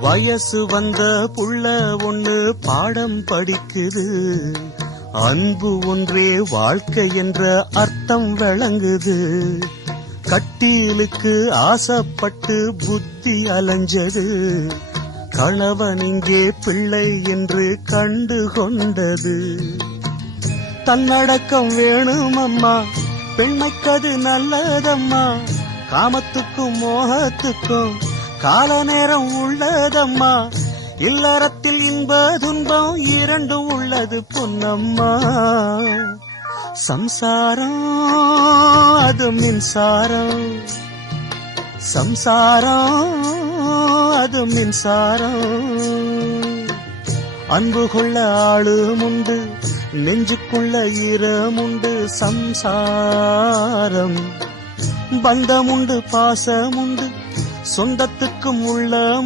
வயசு வந்த புள்ள ஒண்ணு பாடம் படிக்குது. அன்பு ஒன்றே வாழ்க்கை என்ற அர்த்தம் விளங்குது. கட்டிலுக்கு ஆசைப்பட்டு புத்தி அலைஞ்சது. கணவன் இங்கே பிள்ளை என்று கண்டு கொண்டது. தன்னடக்கம் வேணும் அம்மா, பெண்மைக்கது நல்லதம்மா. காமத்துக்கும் மோகத்துக்கும் கால நேரம் உள்ளதம்மா. இல்லறத்தில் இன்ப துன்பம் இரண்டும் உள்ளது பொன்னம்மா. சம்சாரம் அது மின்சாரம், சம்சாரம் அது மின்சாரம். அன்பு கொள்ள ஆளும் உண்டு, நெஞ்சுக்குள்ள ஈரமுண்டு. சம்சாரம் பந்தமுண்டு, பாசமுண்டு, சொந்தத்துக்கும் உள்ள